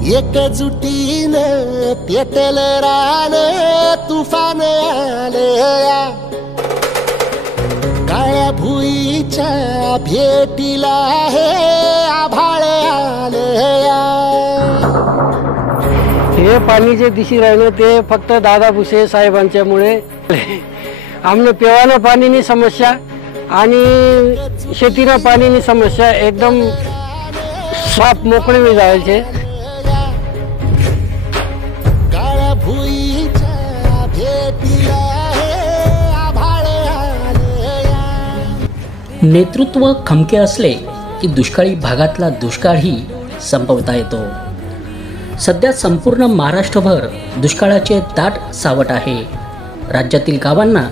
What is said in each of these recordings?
एकजुटीनं पेटल रान तुफान आलया काळ्या भुईच्या भेटीला हे आभाळ आलया। हे पाणी जे दिशी राहिलं ते फक्त दादा भुसे साहेबांच्यामुळे आमने पिवाना पाणीनी समस्या आणि शेतीना पाणीनी समस्या एकदम साफ मोकळे में जायचे। काळ्या भुईच्या भेटीला हे आभाळ आलया। नेतृत्व खमके असले की दुष्काळी भागातला दुष्काळही संपवता येतो। सध्या संपूर्ण महाराष्ट्रभर दुष्काळाचे दाट सावट आहे। राज्यातील गावांना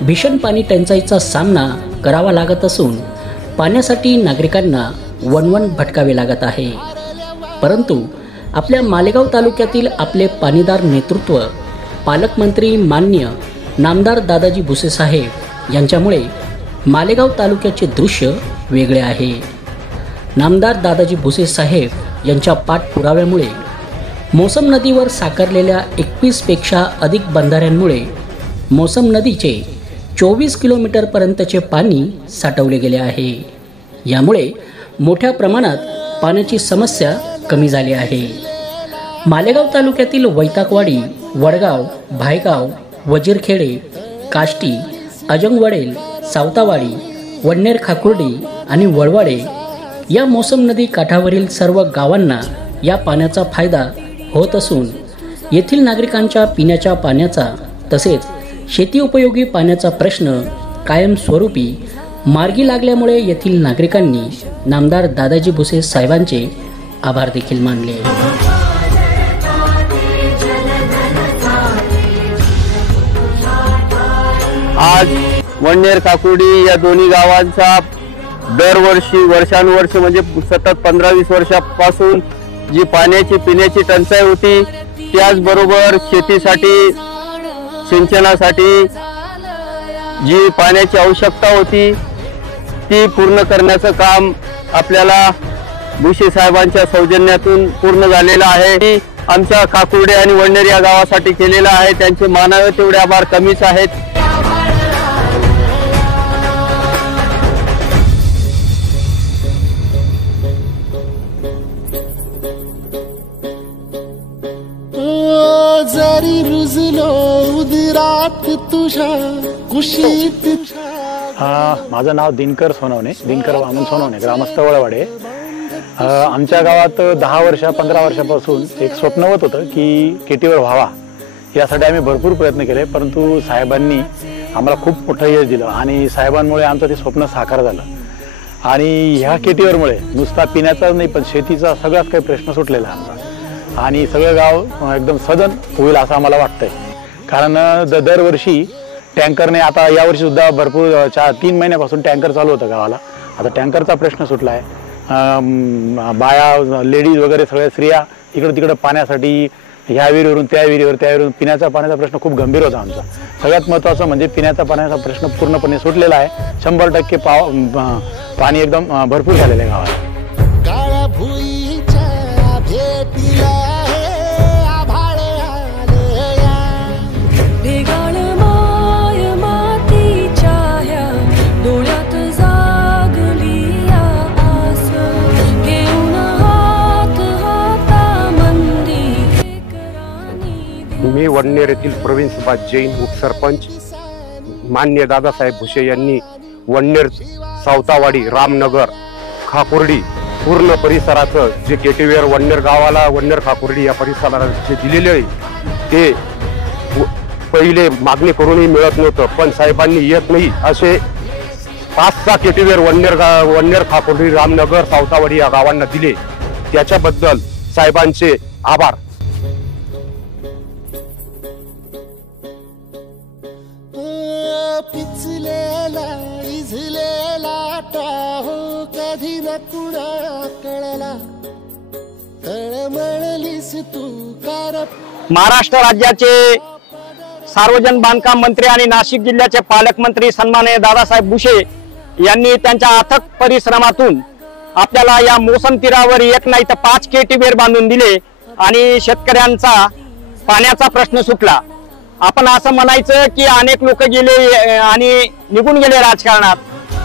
भीषण पाणी टंचाईचा सामना करावा लागत असून पाण्यासाठी नागरिकांना वणवण भटकावे लागत आहे। परंतु आपल्या मालेगाव तालुक्यातील आपले पाणीदार नेतृत्व पालकमंत्री माननीय नामदार दादाजी भुसे साहेब यांच्यामुळे मालेगाव तालुक्याचे दृश्य वेगळे आहे। नामदार दादाजी भुसे साहेब यांच्या पाठपुराव्यामुळे मोसम नदीवर साकारलेल्या 21 पेक्षा अधिक बंधाऱ्यांमुळे मोसम नदीचे 24 किलोमीटरपर्यंतचे पाणी साठवले गेले आहे। यामुळे मोठ्या प्रमाणात पाण्याची समस्या कमी झाली आहे। मालेगाव तालुक्यातील वैताकवाडी, वडगाव, भायगाव, वजीरखेडे, काष्टी, अजंगवडेल, सावतावाडी, वडनेर खाकुर्डी आणि वळवाडे या मोसम नदी काठावरील सर्व गावांना या पाण्याचा फायदा होत असून येथील नागरिकांच्या पिण्याच्या पाण्याचा तसेच शेती उपयोगी पाण्याचा प्रश्न कायमस्वरूपी मार्गी लागल्यामुळे येथील नागरिकांनी नामदार दादाजी भुसे साहेबांचे आभार देखील मानले। आज वडनेर खाकुर्डी या दोन्ही गावांचा दरवर्षी वर्षानुवर्ष म्हणजे सतत 15-20 वर्षापासून जी पाण्याची पिण्याची टंचाई होती त्याचबरोबर शेतीसाठी सिंचनासाठी जी पाण्याची आवश्यकता होती ती पूर्ण करण्याचं काम आपल्याला भुसे साहेबांच्या सौजन्यातून पूर्ण झालेलं आहे। आमच्या खाकुर्डे आणि वडनेर या गावासाठी केलेलं आहे। त्यांचे मानावे तेवढे आभार कमीच आहेत। जरी रुजलो उदरात तुझ्या कुशीत। माझं नाव दिनकर सोनवणे, दिनकर वामन सोनवणे, ग्रामस्थ वळवाडे। आमच्या गावात 10 वर्ष 15 वर्षापासून एक स्वप्नवत होतं की केटीवर व्हावा, यासाठी आम्ही भरपूर प्रयत्न केले, परंतु साहेबांनी आम्हाला खूप मोठं यश दिलं आणि साहेबांमुळे आमचं ते स्वप्न साकार झालं। आणि ह्या केटीवरमुळे नुसता पिण्याचा नाही पण शेतीचा सगळाच काही प्रश्न सुटलेला आमचा आणि सगळं गाव एकदम सदन होईल असं आम्हाला वाटतंय। कारण दरवर्षी टँकरने आता यावर्षी सुद्धा भरपूर 3 महिन्यापासून टँकर चालू होतं गावाला। आता टँकरचा प्रश्न सुटला आहे। बाया लेडीज वगैरे सगळ्या स्त्रिया इकडं तिकडं पाण्यासाठी ह्या विहिरीवरून त्या विहिरीवरून पिण्याचा पाण्याचा प्रश्न खूप गंभीर होता आमचा। सगळ्यात महत्त्वाचं म्हणजे पिण्याचा पाण्याचा प्रश्न पूर्णपणे सुटलेला आहे। 100% पाणी एकदम भरपूर झालेलं आहे गावाला। काळ्या भुईच्या भेटीला हे आभाळ आलया। ढगाळ माय मातीच्या ह्या डोळ्यात जागली आस घेऊन हात हातामंदी मी वडनेर येथील प्रवीण सुभाष जैन उपसरपंच माननीय दादासाहेब भुसे यांनी वडनेर, सावतावाडी, रामनगर, खाकुर्डी पूर्ण परिसराचं जे केटीवेअर वडनेर गावाला वडनेर खाकुर्डी या परिसराला जे दिलेले आहे ते पहिले मागणी करूनही मिळत नव्हतं, पण साहेबांनी येत नाही असे 5-6 केटीवेअर वडनेर खाकुर्डी, रामनगर, सावतावाडी या गावांना दिले। त्याच्याबद्दल साहेबांचे आभार। पिचलेला इझलेला टाहो कधी न कुणा कळला तळमळलीस तू कार। महाराष्ट्र राज्याचे सार्वजनिक बांधकाम मंत्री आणि नाशिक जिल्ह्याचे पालकमंत्री सन्माननीय दादासाहेब भुसे यांनी त्यांच्या अथक परिश्रमातून आपल्याला या मोसम तीरावर एक नाही तर 5 केटीवेअर बांधून दिले आणि शेतकऱ्यांचा पाण्याचा प्रश्न सुटला. आपण असं म्हणायचं की अनेक लोक गेले आणि निघून गेले राजकारणात,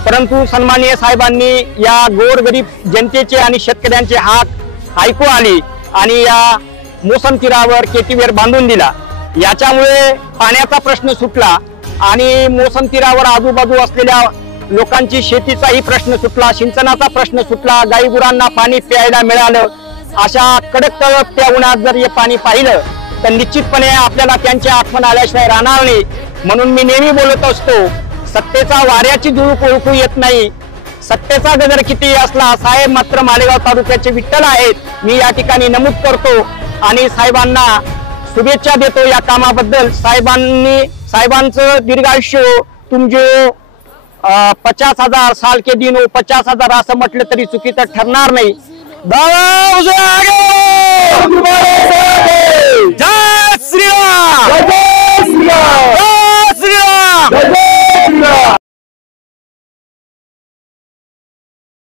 परंतु सन्माननीय साहेबांनी या गोरगरीब जनतेचे आणि शेतकऱ्यांचे हाक ऐकू आली आणि या मोसम तीरावर केटीवेर बांधून दिला. याच्यामुळे पाण्याचा प्रश्न सुटला आणि मोसम तीरावर आजूबाजू असलेल्या लोकांची शेतीचाही प्रश्न सुटला, सिंचनाचा प्रश्न सुटला, गाई गुरांना पाणी प्यायला मिळालं. अशा कडक तळपत्या उन्हात जर हे पाणी पाहिलं तर निश्चितपणे आपल्याला त्यांची आठवण आल्याशिवाय राहणार नाही. म्हणून मी नेहमी बोलत असतो, सत्तेचा वाऱ्याची झुळूक ओळखू येत नाही. सत्तेचा गजर किती असला, साहेब मात्र मालेगाव तालुक्याचे विठ्ठल आहेत, मी या ठिकाणी नमूद करतो आणि साहेबांना शुभेच्छा देतो या कामाबद्दल. साहेबांचं दीर्घायुष्य तुम जो 50,000 साल के दिन हो, 50,000 असं म्हटलं तरी चुकीचं ठरणार नाही. दादा